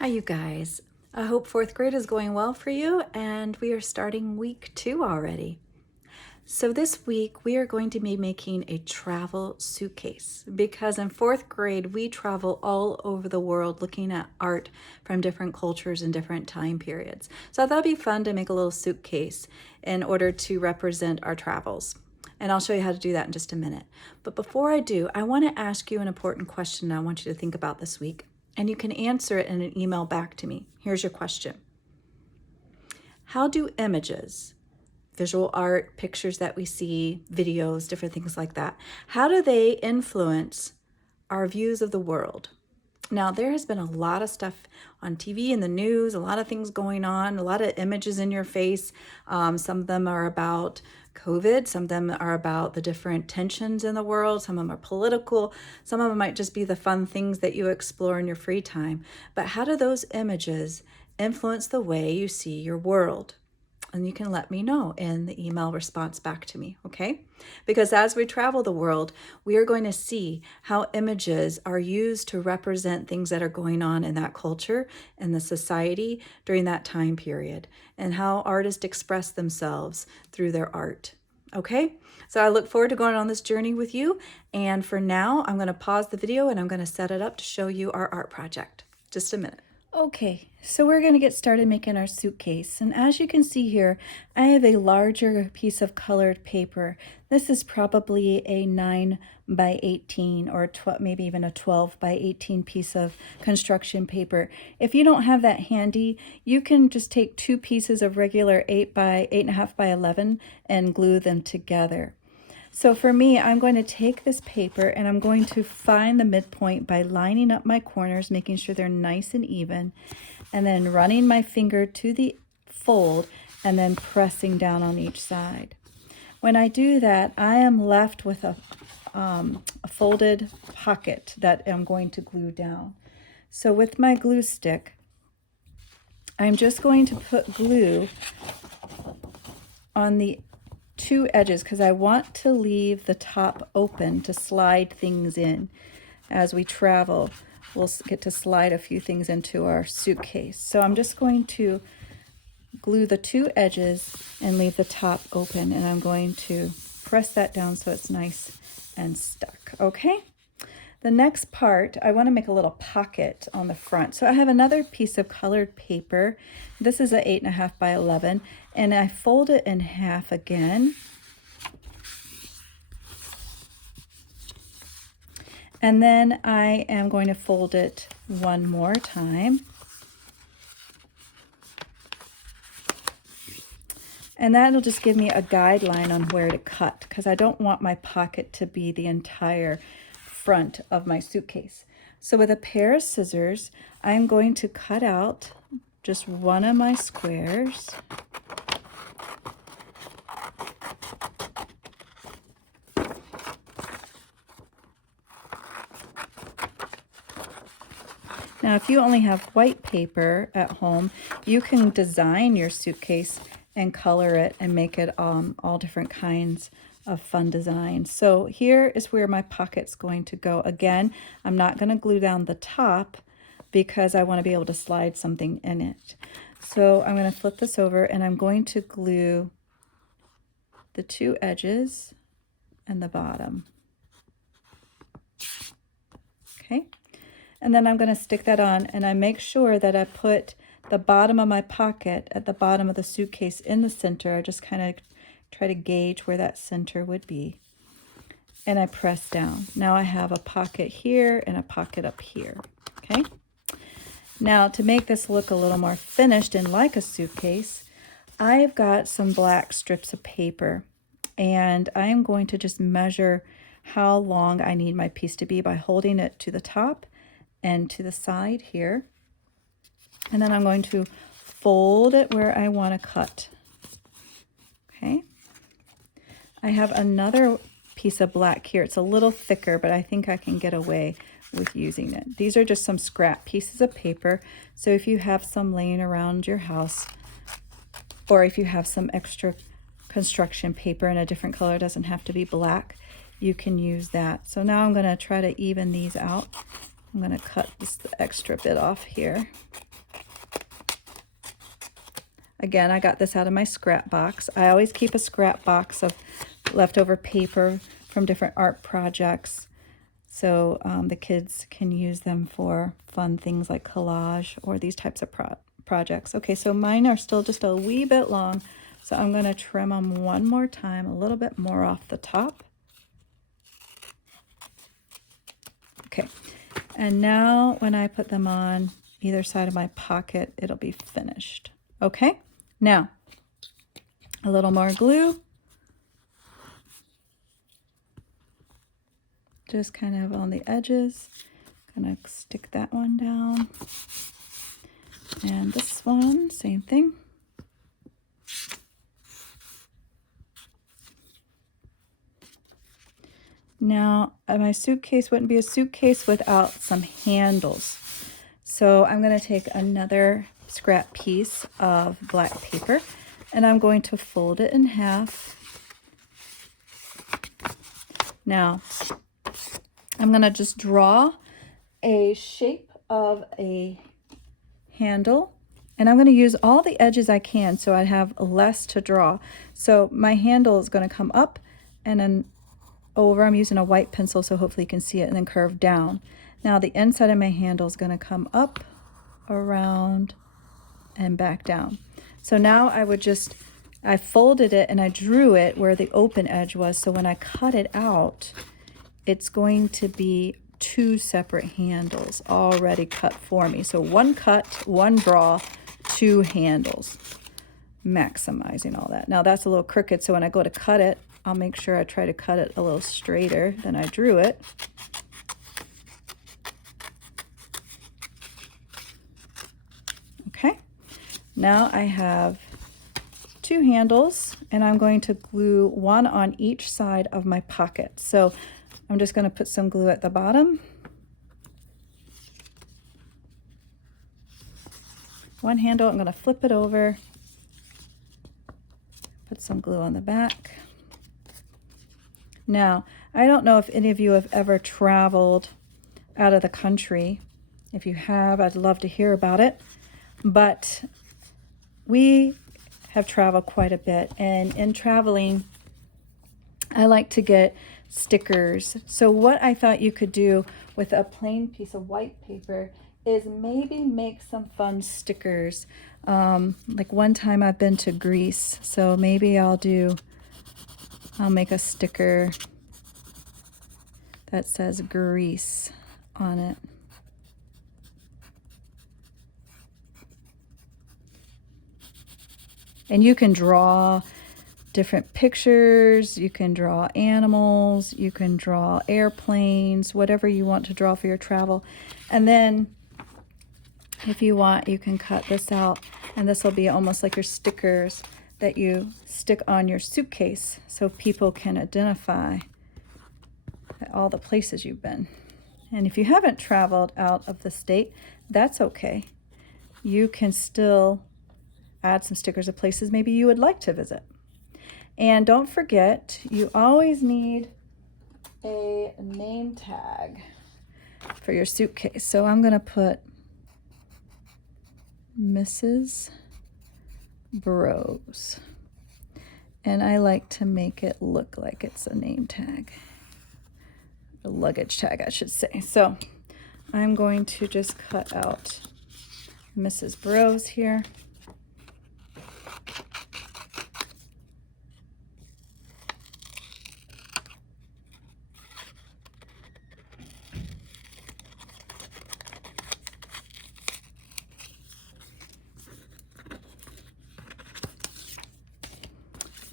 Hi, you guys. I hope fourth grade is going well for you, and we are starting week 2 already. So this week we are going to be making a travel suitcase because in fourth grade we travel all over the world looking at art from different cultures and different time periods. So that'd be fun to make a little suitcase in order to represent our travels. And I'll show you how to do that in just a minute. But before I do, I want to ask you an important question I want you to think about this week. And you can answer it in an email back to me. Here's your question. How do images, visual art, pictures that we see, videos, different things like that, how do they influence our views of the world? Now, there has been a lot of stuff on TV and the news, a lot of things going on, a lot of images in your face. Some of them are about COVID. Some of them are about the different tensions in the world. Some of them are political. Some of them might just be the fun things that you explore in your free time. But how do those images influence the way you see your world? And you can let me know in the email response back to me, okay? Because as we travel the world, we are going to see how images are used to represent things that are going on in that culture and the society during that time period, and how artists express themselves through their art, okay? So I look forward to going on this journey with you. And for now, I'm going to pause the video and I'm going to set it up to show you our art project. Just a minute. Okay, so we're going to get started making our suitcase. And as you can see here, I have a larger piece of colored paper. This is probably a 9 by 18 or maybe even a 12 by 18 piece of construction paper. If you don't have that handy, you can just take 2 pieces of regular 8.5 by 11 and glue them together. So for me, I'm going to take this paper and I'm going to find the midpoint by lining up my corners, making sure they're nice and even, and then running my finger to the fold and then pressing down on each side. When I do that, I am left with a folded pocket that I'm going to glue down. So with my glue stick, I'm just going to put glue on the 2 edges because I want to leave the top open to slide things in. As we travel, we'll get to slide a few things into our suitcase. So I'm just going to glue the 2 edges and leave the top open, and I'm going to press that down so it's nice and stuck, okay? The next part, I want to make a little pocket on the front. So I have another piece of colored paper. This is a 8.5 by 11, and I fold it in half again. And then I am going to fold it one more time. And that'll just give me a guideline on where to cut because I don't want my pocket to be the entire front of my suitcase. So with a pair of scissors, I'm going to cut out just one of my squares. Now, if you only have white paper at home, you can design your suitcase and color it and make it all different kinds of fun designs. So here is where my pocket's going to go. Again, I'm not going to glue down the top because I want to be able to slide something in it. So I'm going to flip this over and I'm going to glue the 2 edges and the bottom. Okay. And then I'm going to stick that on, and I make sure that I put the bottom of my pocket at the bottom of the suitcase in the center. I just kind of try to gauge where that center would be. And I press down. Now I have a pocket here and a pocket up here. Okay. Now to make this look a little more finished and like a suitcase, I've got some black strips of paper, and I'm going to just measure how long I need my piece to be by holding it to the top and to the side here. And then I'm going to fold it where I want to cut. Okay. I have another piece of black here. It's a little thicker, but I think I can get away with using it. These are just some scrap pieces of paper. So if you have some laying around your house, or if you have some extra construction paper in a different color, it doesn't have to be black, you can use that. So now I'm going to try to even these out I'm going to cut this extra bit off here. Again, I got this out of my scrap box. I always keep a scrap box of leftover paper from different art projects, so the kids can use them for fun things like collage or these types of projects. Okay, so mine are still just a wee bit long, so I'm going to trim them one more time, a little bit more off the top. Okay, and now when I put them on either side of my pocket, it'll be finished. Okay, now a little more glue. Just kind of on the edges. Gonna stick that one down. And this one, same thing. Now, my suitcase wouldn't be a suitcase without some handles. So I'm going to take another scrap piece of black paper and I'm going to fold it in half. Now, I'm going to just draw a shape of a handle, and I'm going to use all the edges I can so I have less to draw. So my handle is going to come up and then over. I'm using a white pencil so hopefully you can see it, and then curve down. Now the inside of my handle is going to come up, around, and back down. So now I folded it and I drew it where the open edge was, so when I cut it out, it's going to be two separate handles already cut for me. So one cut, one draw, two handles, maximizing all that. Now that's a little crooked, so when I go to cut it, I'll make sure I try to cut it a little straighter than I drew it. Okay, now I have two handles and I'm going to glue one on each side of my pocket. So I'm just going to put some glue at the bottom. One handle, I'm going to flip it over, put some glue on the back. Now, I don't know if any of you have ever traveled out of the country. If you have, I'd love to hear about it. But we have traveled quite a bit, and in traveling, I like to get stickers. So what I thought you could do with a plain piece of white paper is maybe make some fun stickers. Like one time I've been to Greece, so maybe I'll make a sticker that says Greece on it. And you can draw different pictures, you can draw animals, you can draw airplanes, whatever you want to draw for your travel. And then if you want, you can cut this out, and this will be almost like your stickers that you stick on your suitcase so people can identify all the places you've been. And if you haven't traveled out of the state, that's okay. You can still add some stickers of places maybe you would like to visit. And don't forget, you always need a name tag for your suitcase. So I'm going to put Mrs. Burroughs. And I like to make it look like it's a name tag. A luggage tag, I should say. So I'm going to just cut out Mrs. Burroughs here.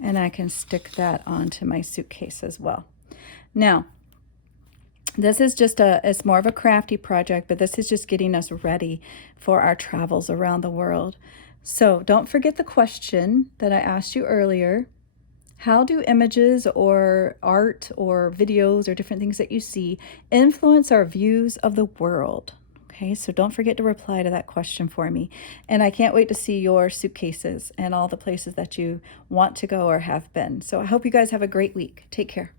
And I can stick that onto my suitcase as well. Now, this is just it's more of a crafty project, but this is just getting us ready for our travels around the world. So don't forget the question that I asked you earlier. How do images or art or videos or different things that you see influence our views of the world? Okay, so don't forget to reply to that question for me. And I can't wait to see your suitcases and all the places that you want to go or have been. So I hope you guys have a great week. Take care.